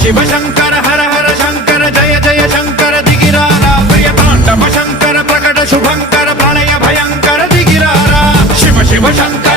शिव शंकर हर हर शंकर जय जय शंकर दिगिरारा प्रिय तांडव शंकर प्रकट शुभंकर प्रलय भयंकर दिगिरारा शिव शिव शंकर